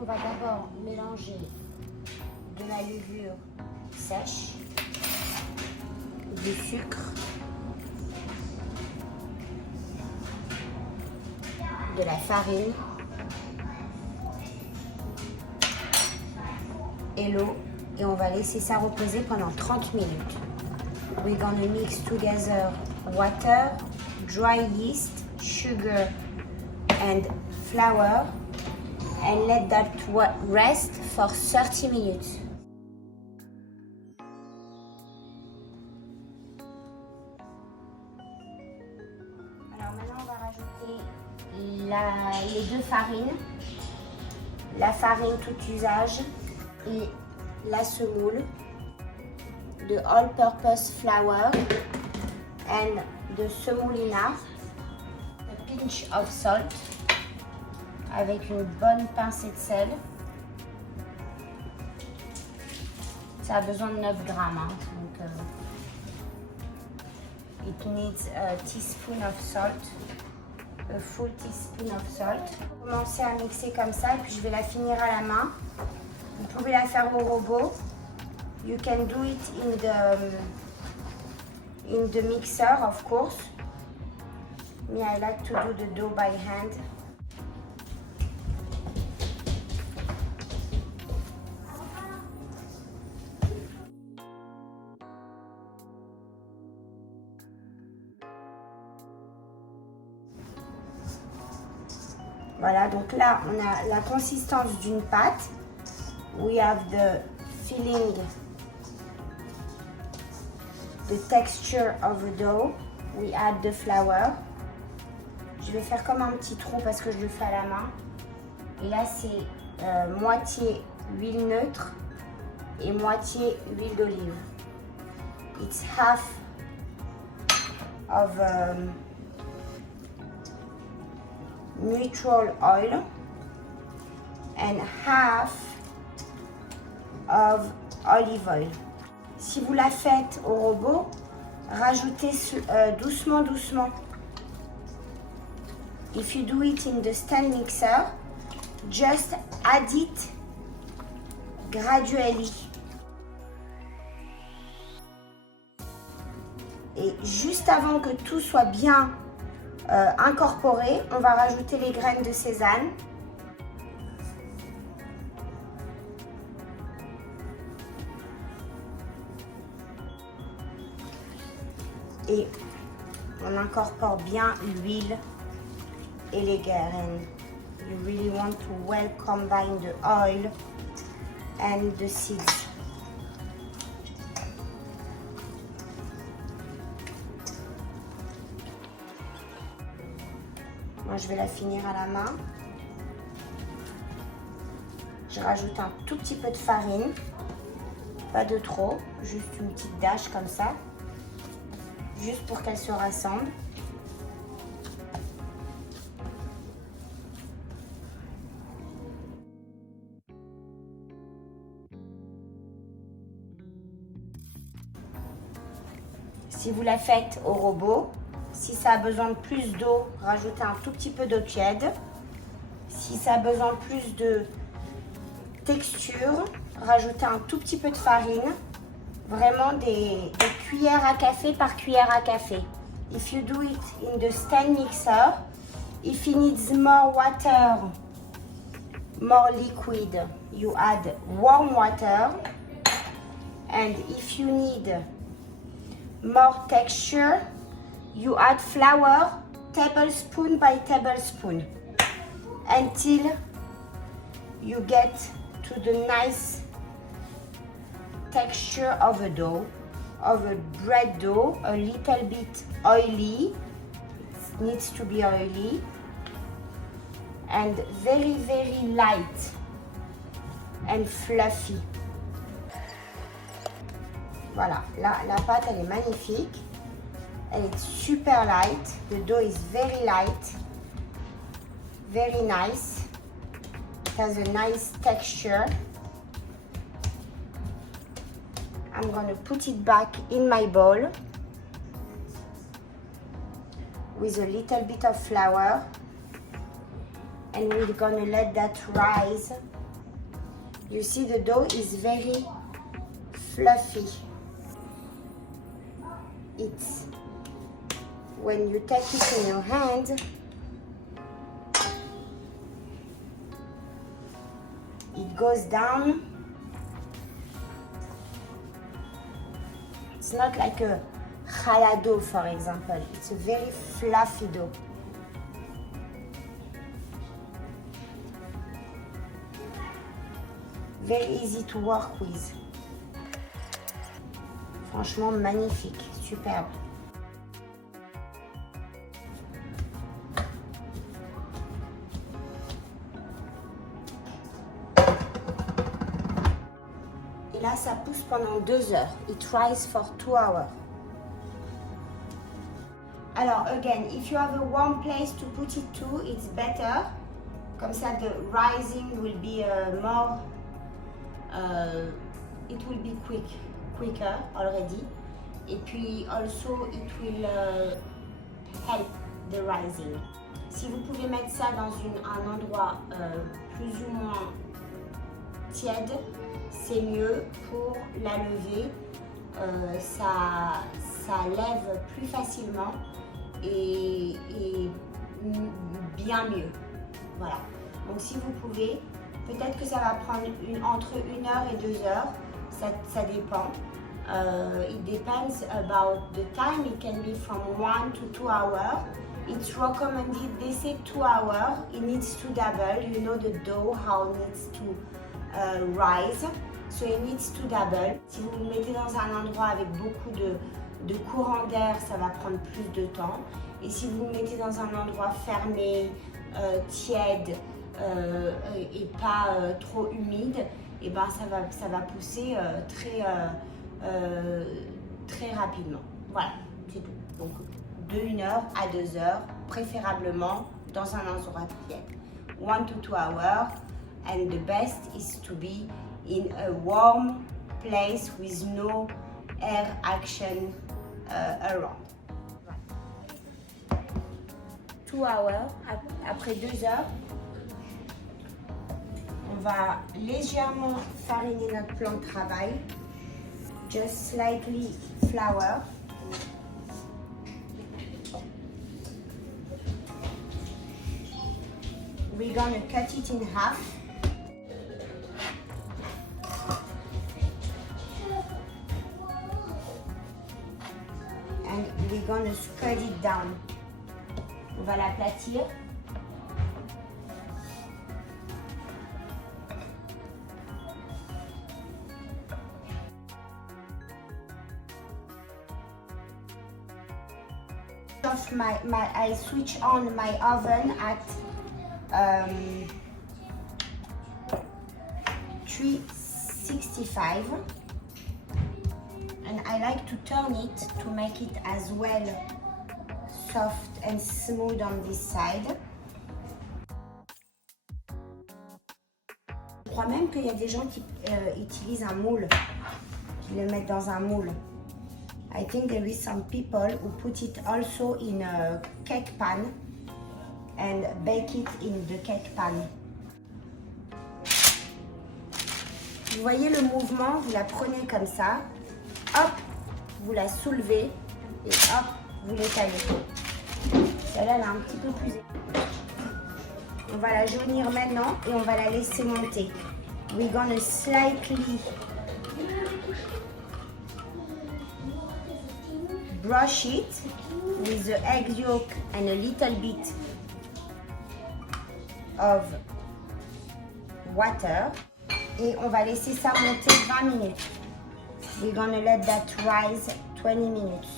On va d'abord mélanger de la levure sèche, du sucre, de la farine et l'eau, et on va laisser ça reposer pendant 30 minutes. We're gonna mix together water, dry yeast, sugar and flour and let that rest for 30 minutes. Alors maintenant on va rajouter les deux farines, la farine tout usage et la semoule, de all-purpose flour and the semolina, a pinch of salt, avec une bonne pincée de sel. Ça a besoin de 9 grammes, hein, donc it needs a teaspoon of salt, a full teaspoon of salt. Commencez à mixer comme ça et puis je vais la finir à la main. Vous pouvez la faire au robot. You can do it in the mixer, of course. Me, I like to do the dough by hand. Voilà, donc là, on a la consistance d'une pâte. We have the filling, the texture of the dough. We add the flour. Je vais faire comme un petit trou parce que je le fais à la main. Et là, c'est moitié huile neutre et moitié huile d'olive. It's half of neutral oil and half of olive oil. Si vous la faites au robot, rajoutez doucement, doucement. If you do it in the stand mixer, just add it gradually. Et juste avant que tout soit bien incorporé, on va rajouter les graines de sésame. Et on incorpore bien l'huile et les graines. You really want to well combine the oil and the seeds. Moi, je vais la finir à la main. Je rajoute un tout petit peu de farine, pas de trop, juste une petite dash comme ça, juste pour qu'elle se rassemble. Si vous la faites au robot, si ça a besoin de plus d'eau, rajoutez un tout petit peu d'eau tiède. Si ça a besoin de plus de texture, rajoutez un tout petit peu de farine. Vraiment des cuillères à café par cuillère à café. If you do it in the stand mixer, if it needs more water, more liquid, you add warm water. And if you need more texture, you add flour tablespoon by tablespoon until you get to the nice texture of a dough, of a bread dough, a little bit oily. It needs to be oily and very, very light and fluffy. Voilà, là, la pâte, elle est magnifique. Elle est super light. The dough is very light, very nice. It has a nice texture. I'm going to put it back in my bowl with a little bit of flour, and we're going to let that rise You see the dough is very fluffy. It's when you take it in your hand, it goes down. It's not like a challah dough, for example. It's a very fluffy dough. Very easy to work with. Franchement magnifique, superbe. Et là, ça pousse pendant 2 heures. It rise for 2 hours. Alors, again, if you have a warm place to put it to, it's better. Comme ça, the rising will be more. It will be quicker already. Et puis, also, it will help the rising. Si vous pouvez mettre ça dans un endroit plus ou moins tiède, c'est mieux pour la lever. Ça lève plus facilement et bien mieux. Voilà. Donc si vous pouvez, peut-être que ça va prendre entre 1 heure et 2 heures. Ça dépend. It depends about the time. It can be from 1 to 2 hours. It's recommended, they say 2 hours. It needs to double. You know the dough, how it needs to rise. So it needs to double. Si vous le mettez dans un endroit avec beaucoup de courant d'air, ça va prendre plus de temps. Et si vous le mettez dans un endroit fermé, tiède et pas trop humide, et ben ça va pousser très rapidement. Voilà, c'est tout. Donc de 1 heure à 2 heures, préférablement dans un endroit tiède. 1 to 2 hours, and the best is to be in a warm place with no air action around. 2 hours, après 2 heures, on va légèrement fariner notre plan de travail. Just slightly flour. We're gonna cut it in half. And we're gonna spread it down. On va l'aplatir. I switch on my oven at 365, and I like to turn it to make it as well soft and smooth on this side. Je crois même qu'il y a des gens qui utilisent un moule, qui le mettent dans un moule. I think there is some people who put it also in a cake pan and bake it in the cake pan. Vous voyez le mouvement, vous la prenez comme ça, hop, vous la soulevez et hop, vous l'étalez. Celle-là, elle est un petit peu plus épais. On va la jaunir maintenant et on va la laisser monter. We're gonna slightly brush it with the egg yolk and a little bit of water. Et on va laisser ça monter 20 minutes. We're gonna let that rise 20 minutes.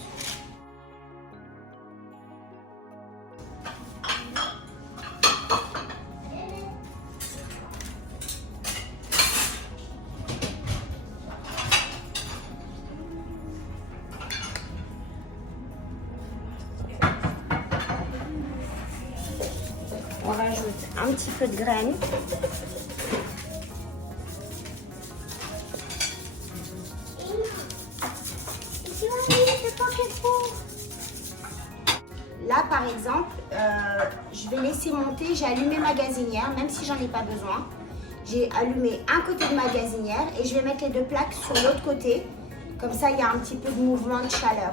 On rajoute un petit peu de graines. Là, par exemple, je vais laisser monter, j'ai allumé ma gazinière, même si j'en ai pas besoin. j'ai allumé un côté de ma gazinière et je vais mettre les deux plaques sur l'autre côté. Comme ça, il y a un petit peu de mouvement de chaleur.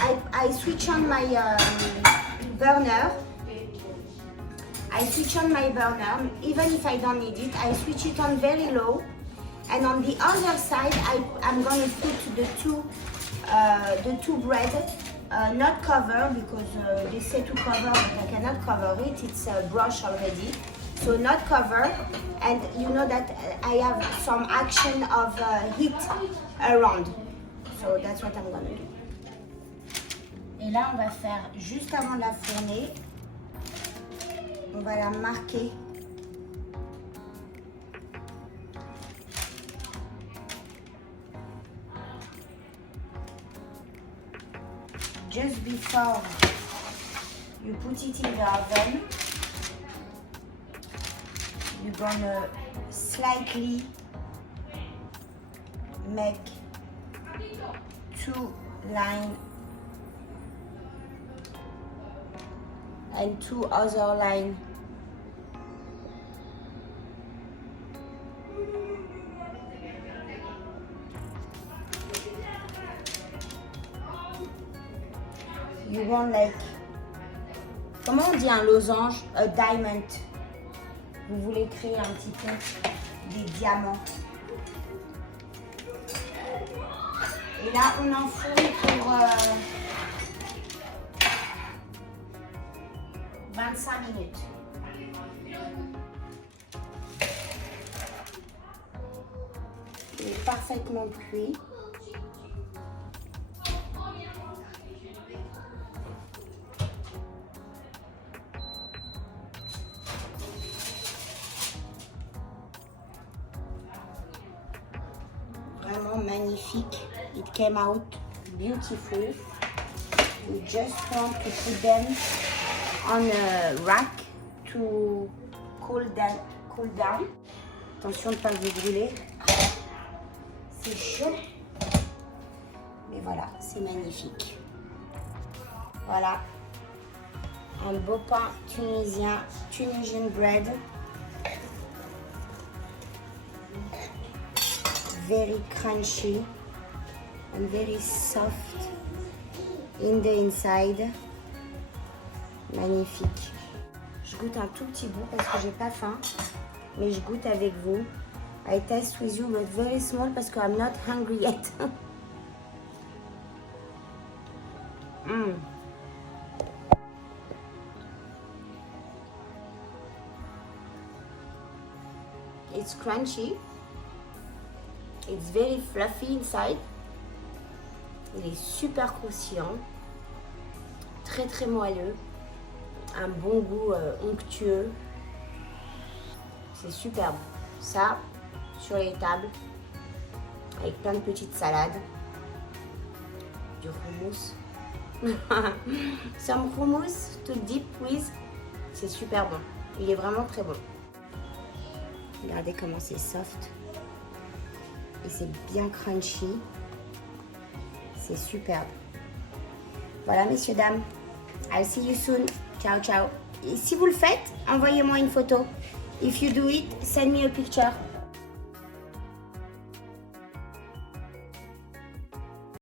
I switch on my burner. I switch on my burner, even if I don't need it. I switch it on very low. And on the other side, I'm going to put the two bread, not cover, because they say to cover, but I cannot cover it. It's a brush already. So not cover, and you know that I have some action of heat around. So that's what I'm gonna do. Et là, on va faire juste avant de la fourner, on va la marquer. Just before you put it in the oven, you're gonna slightly make 2 lines and 2 other lines. You want like, comment on dit un losange? A diamond. Vous voulez créer un petit peu des diamants. Et là, on enfourne pour 25 minutes. Il est parfaitement cuit. Vraiment magnifique. It came out beautiful. We just want to put them on a rack to cool down. Attention de ne pas vous brûler. C'est chaud. Mais voilà, c'est magnifique. Voilà. Un beau pain tunisien, Tunisian bread. Very crunchy and very soft in the inside. Magnifique. Je goûte un tout petit bout parce que j'ai pas faim, mais je goûte avec vous. I taste with you, but very small parce que I'm not hungry yet. It's crunchy. It's very fluffy inside. Il est super croustillant, très très moelleux, un bon goût onctueux. C'est superbe. Ça, sur les tables, avec plein de petites salades, du hummus. Some hummus to dip with. C'est super bon. Il est vraiment très bon. Regardez comment c'est soft. Et c'est bien crunchy. C'est superbe. Voilà, messieurs, dames. I'll see you soon. Ciao, ciao. Et si vous le faites, envoyez-moi une photo. If you do it, send me a picture.